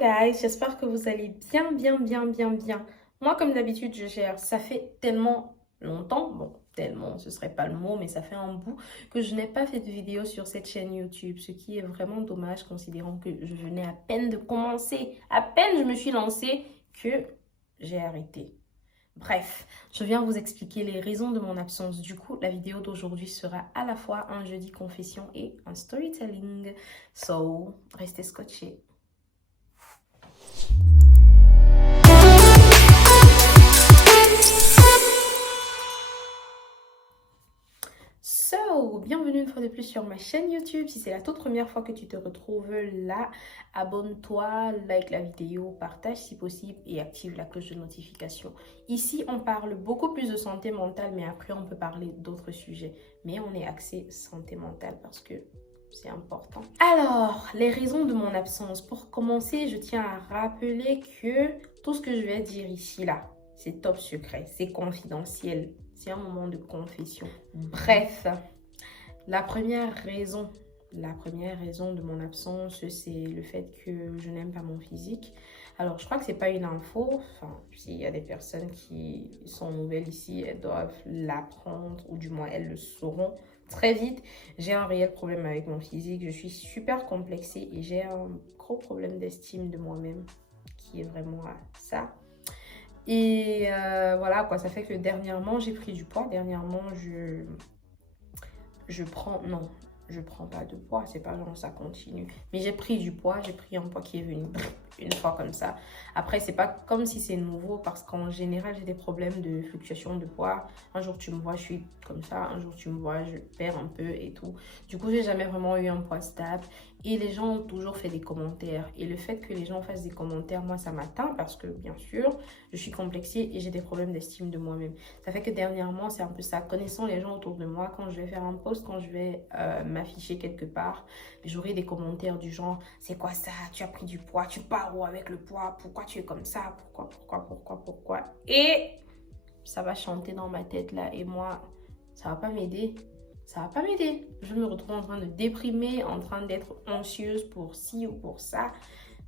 Guys, j'espère que vous allez bien. Moi, comme d'habitude, je gère. Ça fait tellement longtemps, bon, tellement, ce serait pas le mot, mais ça fait un bout que je n'ai pas fait de vidéo sur cette chaîne YouTube, ce qui est vraiment dommage considérant que je venais à peine de commencer, à peine je me suis lancée que j'ai arrêté. Bref, je viens vous expliquer les raisons de mon absence. Du coup, la vidéo d'aujourd'hui sera à la fois un jeudi confession et un storytelling. So, restez scotchés. So, bienvenue une fois de plus sur ma chaîne YouTube. Si c'est la toute première fois que tu te retrouves là, abonne-toi, like la vidéo, partage si possible et active la cloche de notification. Ici, on parle beaucoup plus de santé mentale, mais après, on peut parler d'autres sujets. Mais on est axé santé mentale parce que c'est important. Alors, les raisons de mon absence. Pour commencer, je tiens à rappeler que tout ce que je vais dire ici, là, c'est top secret, c'est confidentiel. C'est un moment de confession. Bref, la première raison de mon absence, c'est le fait que je n'aime pas mon physique. Alors, je crois que c'est pas une info. Enfin, s'il y a des personnes qui sont nouvelles ici, elles doivent l'apprendre ou du moins elles le sauront très vite. J'ai un réel problème avec mon physique. Je suis super complexée et j'ai un gros problème d'estime de moi-même qui est vraiment ça. Et voilà quoi, ça fait que dernièrement, j'ai pris du poids. Dernièrement, je prends... Non, je prends pas de poids, c'est pas genre ça continue. Mais j'ai pris du poids, j'ai pris un poids qui est venu une fois comme ça. Après, c'est pas comme si c'est nouveau parce qu'en général, j'ai des problèmes de fluctuation de poids. Un jour, tu me vois, je suis comme ça. Un jour, tu me vois, je perds un peu et tout. Du coup, j'ai jamais vraiment eu un poids stable. Et les gens ont toujours fait des commentaires. Et le fait que les gens fassent des commentaires, moi, ça m'atteint parce que, bien sûr, je suis complexée et j'ai des problèmes d'estime de moi-même. Ça fait que dernièrement, c'est un peu ça. Connaissant les gens autour de moi, quand je vais faire un post, quand je vais m'afficher quelque part, j'aurai des commentaires du genre, c'est quoi ça? Tu as pris du poids? Tu pars où avec le poids? Pourquoi tu es comme ça? Pourquoi? Et ça va chanter dans ma tête là. Et moi, ça va pas m'aider. Ça va pas m'aider. Je me retrouve en train de déprimer, en train d'être anxieuse pour ci ou pour ça.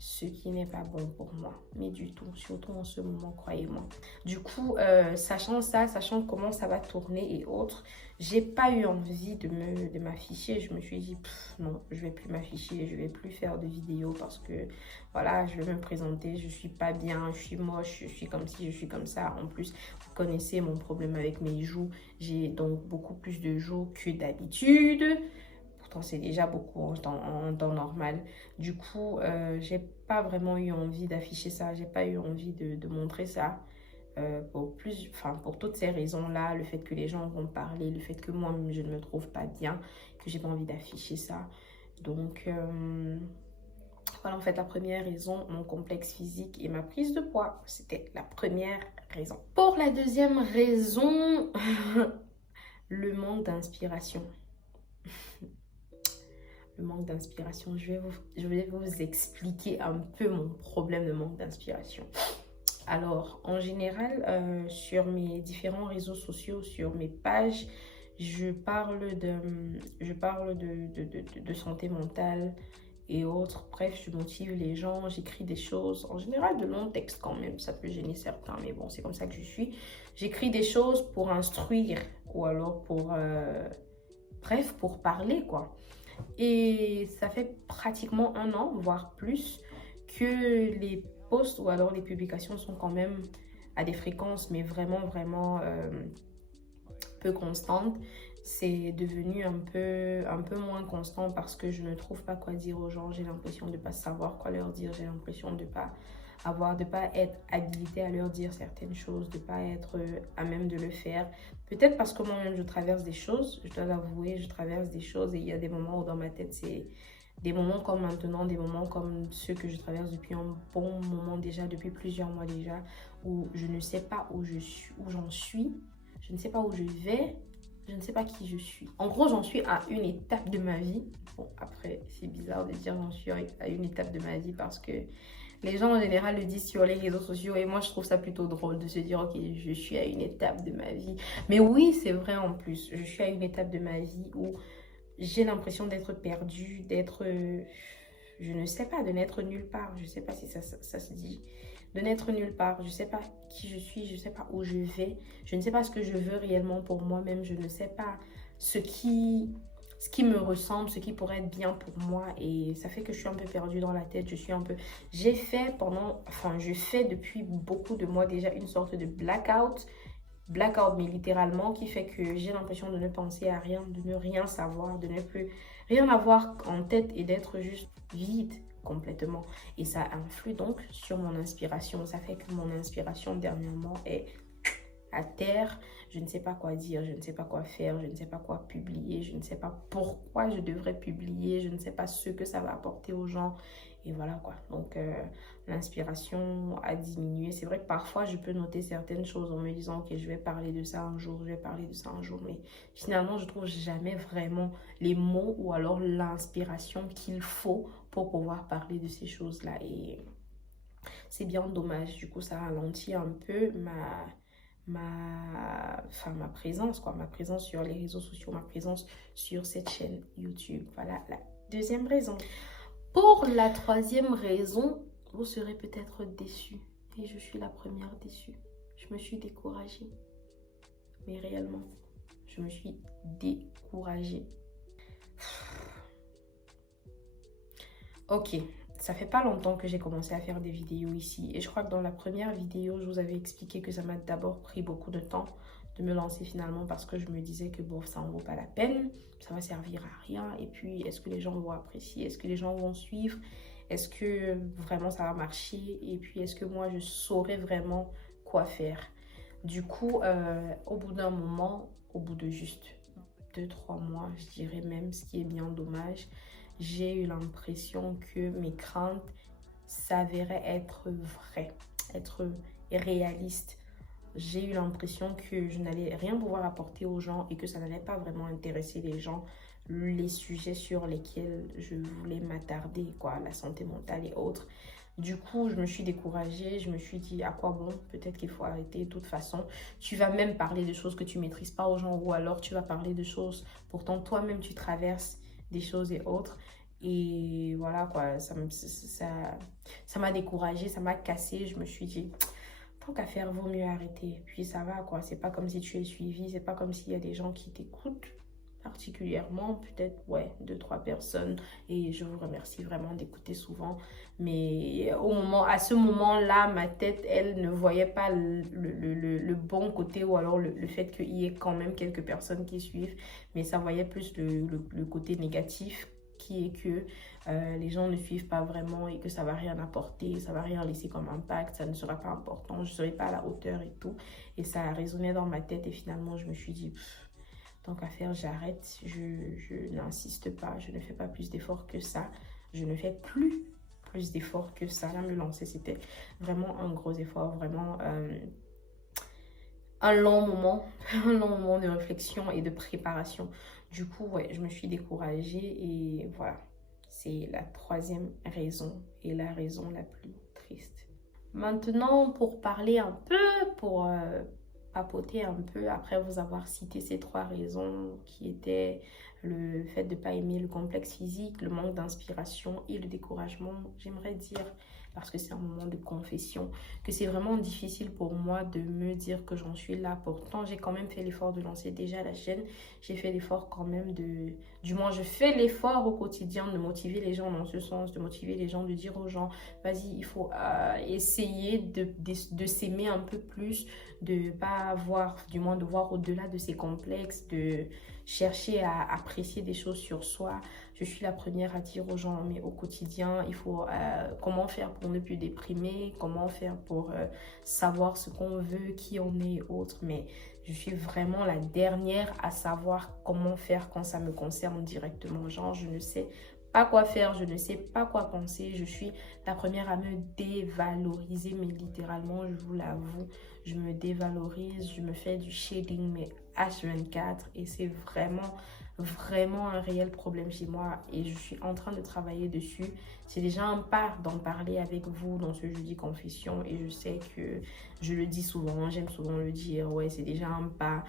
Ce qui n'est pas bon pour moi, mais du tout, surtout en ce moment, croyez-moi. Du coup, sachant ça, sachant comment ça va tourner et autres, j'ai pas eu envie de m'afficher. Je me suis dit, non, je vais plus m'afficher, je vais plus faire de vidéos parce que, voilà, je vais me présenter, je suis pas bien, je suis moche, je suis comme ci, je suis comme ça. En plus, vous connaissez mon problème avec mes joues, j'ai donc beaucoup plus de joues que d'habitude. Pourtant, c'est déjà beaucoup en temps normal. Du coup, j'ai pas vraiment eu envie d'afficher ça. J'ai pas eu envie de montrer ça. Pour toutes ces raisons-là, le fait que les gens vont parler, le fait que moi-même je ne me trouve pas bien, que j'ai pas envie d'afficher ça. Donc, voilà en fait la première raison, mon complexe physique et ma prise de poids. C'était la première raison. Pour la deuxième raison, le manque d'inspiration. Le manque d'inspiration. Je vais vous expliquer un peu mon problème de manque d'inspiration. Alors, en général, sur mes différents réseaux sociaux, sur mes pages, je parle de santé mentale et autres. Bref, je motive les gens, j'écris des choses. En général, de longs textes quand même, ça peut gêner certains, mais bon, c'est comme ça que je suis. J'écris des choses pour instruire ou alors bref, pour parler, quoi. Et ça fait pratiquement un an, voire plus, que les posts ou alors les publications sont quand même à des fréquences, mais vraiment peu constantes. C'est devenu un peu moins constant parce que je ne trouve pas quoi dire aux gens. J'ai l'impression de ne pas savoir quoi leur dire. J'ai l'impression de pas être habilitée à leur dire certaines choses, de pas être à même de le faire. Peut-être parce que moi-même je traverse des choses, je dois l'avouer, je traverse des choses et il y a des moments où dans ma tête c'est des moments comme maintenant, des moments comme ceux que je traverse depuis un bon moment déjà, depuis plusieurs mois déjà, où je ne sais pas où j'en suis, je ne sais pas où je vais, je ne sais pas qui je suis. En gros, j'en suis à une étape de ma vie. Bon, après, c'est bizarre de dire j'en suis à une étape de ma vie parce que les gens en général le disent sur les réseaux sociaux et moi je trouve ça plutôt drôle de se dire ok, je suis à une étape de ma vie. Mais oui, c'est vrai en plus, je suis à une étape de ma vie où j'ai l'impression d'être perdue, je ne sais pas, de n'être nulle part. Je ne sais pas si ça se dit. De n'être nulle part. Je ne sais pas qui je suis, je ne sais pas où je vais. Je ne sais pas ce que je veux réellement pour moi-même. Je ne sais pas ce qui me ressemble, ce qui pourrait être bien pour moi. Et ça fait que je suis un peu perdue dans la tête. Je suis un peu... je fais depuis beaucoup de mois déjà une sorte de blackout, mais littéralement, qui fait que j'ai l'impression de ne penser à rien, de ne rien savoir, de ne plus rien avoir en tête et d'être juste vide complètement. Et ça influe donc sur mon inspiration. Ça fait que mon inspiration dernièrement est à terre. Je ne sais pas quoi dire, je ne sais pas quoi faire, je ne sais pas quoi publier, je ne sais pas pourquoi je devrais publier, je ne sais pas ce que ça va apporter aux gens. Et voilà quoi. Donc l'inspiration a diminué. C'est vrai que parfois je peux noter certaines choses en me disant ok, je vais parler de ça un jour, je vais parler de ça un jour. Mais finalement je trouve jamais vraiment les mots ou alors l'inspiration qu'il faut pour pouvoir parler de ces choses-là. Et c'est bien dommage. Du coup ça ralentit un peu ma présence, quoi, ma présence sur les réseaux sociaux, ma présence sur cette chaîne YouTube. Voilà la deuxième raison. Pour la troisième raison, vous serez peut-être déçus. Et je suis la première déçue. Je me suis découragée. Mais réellement, je me suis découragée. Ok, ça fait pas longtemps que j'ai commencé à faire des vidéos ici. Et je crois que dans la première vidéo, je vous avais expliqué que ça m'a d'abord pris beaucoup de temps de me lancer finalement parce que je me disais que bon, ça en vaut pas la peine, ça va servir à rien. Et puis, est-ce que les gens vont apprécier? Est-ce que les gens vont suivre? Est-ce que vraiment ça va marcher? Et puis, est-ce que moi, je saurais vraiment quoi faire? Du coup, au bout d'un moment, au bout de juste 2-3 mois, je dirais même, ce qui est bien dommage, j'ai eu l'impression que mes craintes s'avéraient être vraies, être réalistes. J'ai eu l'impression que je n'allais rien pouvoir apporter aux gens et que ça n'allait pas vraiment intéresser les gens, les sujets sur lesquels je voulais m'attarder, quoi, la santé mentale et autres. Du coup, je me suis découragée, je me suis dit à quoi bon, peut-être qu'il faut arrêter. De toute façon, tu vas même parler de choses que tu ne maîtrises pas aux gens ou alors tu vas parler de choses, pourtant toi-même tu traverses des choses et autres. Et voilà quoi, ça m'a découragée, ça m'a cassée. Je me suis dit, tant qu'à faire, vaut mieux arrêter. Puis ça va quoi, c'est pas comme si tu es suivi, c'est pas comme s'il y a des gens qui t'écoutent particulièrement, peut-être ouais, 2-3 personnes. Et je vous remercie vraiment d'écouter souvent. Mais à ce moment-là, ma tête, elle ne voyait pas le bon côté ou alors le fait qu'il y ait quand même quelques personnes qui suivent. Mais ça voyait plus le côté négatif qui est que les gens ne suivent pas vraiment et que ça va rien apporter, ça va rien laisser comme impact, ça ne sera pas important, je ne serai pas à la hauteur et tout. Et ça a résonné dans ma tête et finalement je me suis dit, tant qu'à faire, j'arrête, je n'insiste pas, je ne fais pas plus d'efforts que ça, je ne fais plus d'efforts que ça. Là, me lancer, c'était vraiment un gros effort, vraiment un long moment, un long moment de réflexion et de préparation. Du coup, ouais, je me suis découragée et voilà, c'est la troisième raison et la raison la plus triste. Maintenant, pour parler un peu, pour papoter un peu, après vous avoir cité ces trois raisons qui étaient le fait de ne pas aimer le complexe physique, le manque d'inspiration et le découragement, j'aimerais dire, parce que c'est un moment de confession, que c'est vraiment difficile pour moi de me dire que j'en suis là. Pourtant, j'ai quand même fait l'effort de lancer déjà la chaîne. J'ai fait l'effort quand même du moins, je fais l'effort au quotidien de motiver les gens dans ce sens, de motiver les gens, de dire aux gens, vas-y, il faut essayer de s'aimer un peu plus, de pas voir, du moins de voir au-delà de ces complexes, de chercher à apprécier des choses sur soi. Je suis la première à dire aux gens, mais au quotidien, il faut comment faire pour ne plus déprimer, comment faire pour savoir ce qu'on veut, qui on est et autres. Mais je suis vraiment la dernière à savoir comment faire quand ça me concerne directement. Genre, je ne sais pas quoi faire, je ne sais pas quoi penser. Je suis la première à me dévaloriser, mais littéralement, je vous l'avoue, je me dévalorise, je me fais du shading, mais H24 et c'est vraiment un réel problème chez moi et je suis en train de travailler dessus. C'est déjà un pas d'en parler avec vous dans ce jeudi confession et je sais que je le dis souvent, j'aime souvent le dire, ouais, c'est déjà un pas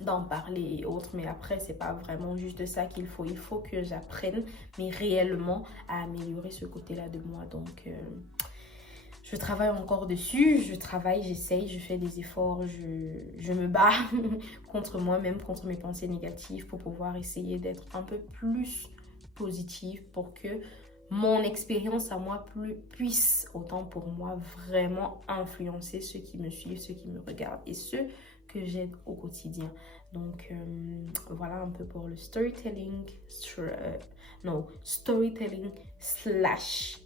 d'en parler et autres, mais après c'est pas vraiment juste de ça qu'il faut. Il faut que j'apprenne, mais réellement à améliorer ce côté-là de moi. Donc je travaille encore dessus, je travaille, j'essaye, je fais des efforts, je me bats contre moi-même, contre mes pensées négatives pour pouvoir essayer d'être un peu plus positive pour que mon expérience à moi puisse, autant pour moi, vraiment influencer ceux qui me suivent, ceux qui me regardent et ceux que j'aide au quotidien. Donc voilà un peu pour le storytelling, storytelling slash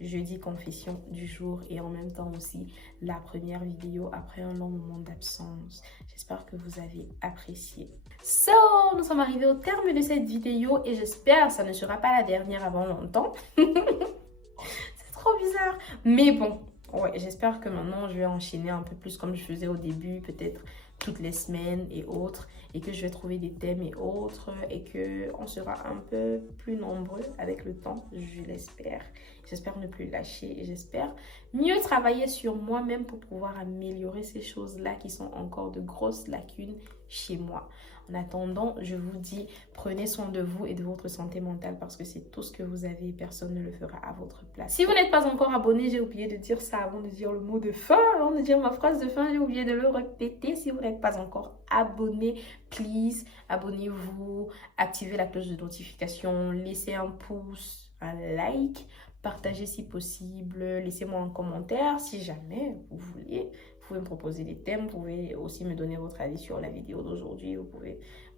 jeudi confession du jour et en même temps aussi la première vidéo après un long moment d'absence. J'espère que vous avez apprécié. So, nous sommes arrivés au terme de cette vidéo et j'espère que ça ne sera pas la dernière avant longtemps. C'est trop bizarre. Mais bon, ouais, j'espère que maintenant je vais enchaîner un peu plus comme je faisais au début, peut-être toutes les semaines et autres, et que je vais trouver des thèmes et autres, et que on sera un peu plus nombreux avec le temps, je l'espère. J'espère ne plus lâcher et j'espère mieux travailler sur moi-même pour pouvoir améliorer ces choses-là qui sont encore de grosses lacunes chez moi. En attendant, je vous dis, prenez soin de vous et de votre santé mentale parce que c'est tout ce que vous avez et personne ne le fera à votre place. Si vous n'êtes pas encore abonné, j'ai oublié de dire ça avant de dire le mot de fin, avant de dire ma phrase de fin, j'ai oublié de le répéter. Si vous n'êtes pas encore abonné, please, abonnez-vous, activez la cloche de notification, laissez un pouce, un like, partagez si possible, laissez-moi un commentaire si jamais vous voulez. Vous pouvez me proposer des thèmes, vous pouvez aussi me donner votre avis sur la vidéo d'aujourd'hui.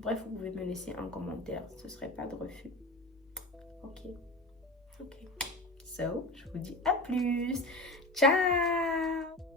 Bref, vous pouvez me laisser un commentaire. Ce ne serait pas de refus. Ok. So, je vous dis à plus. Ciao!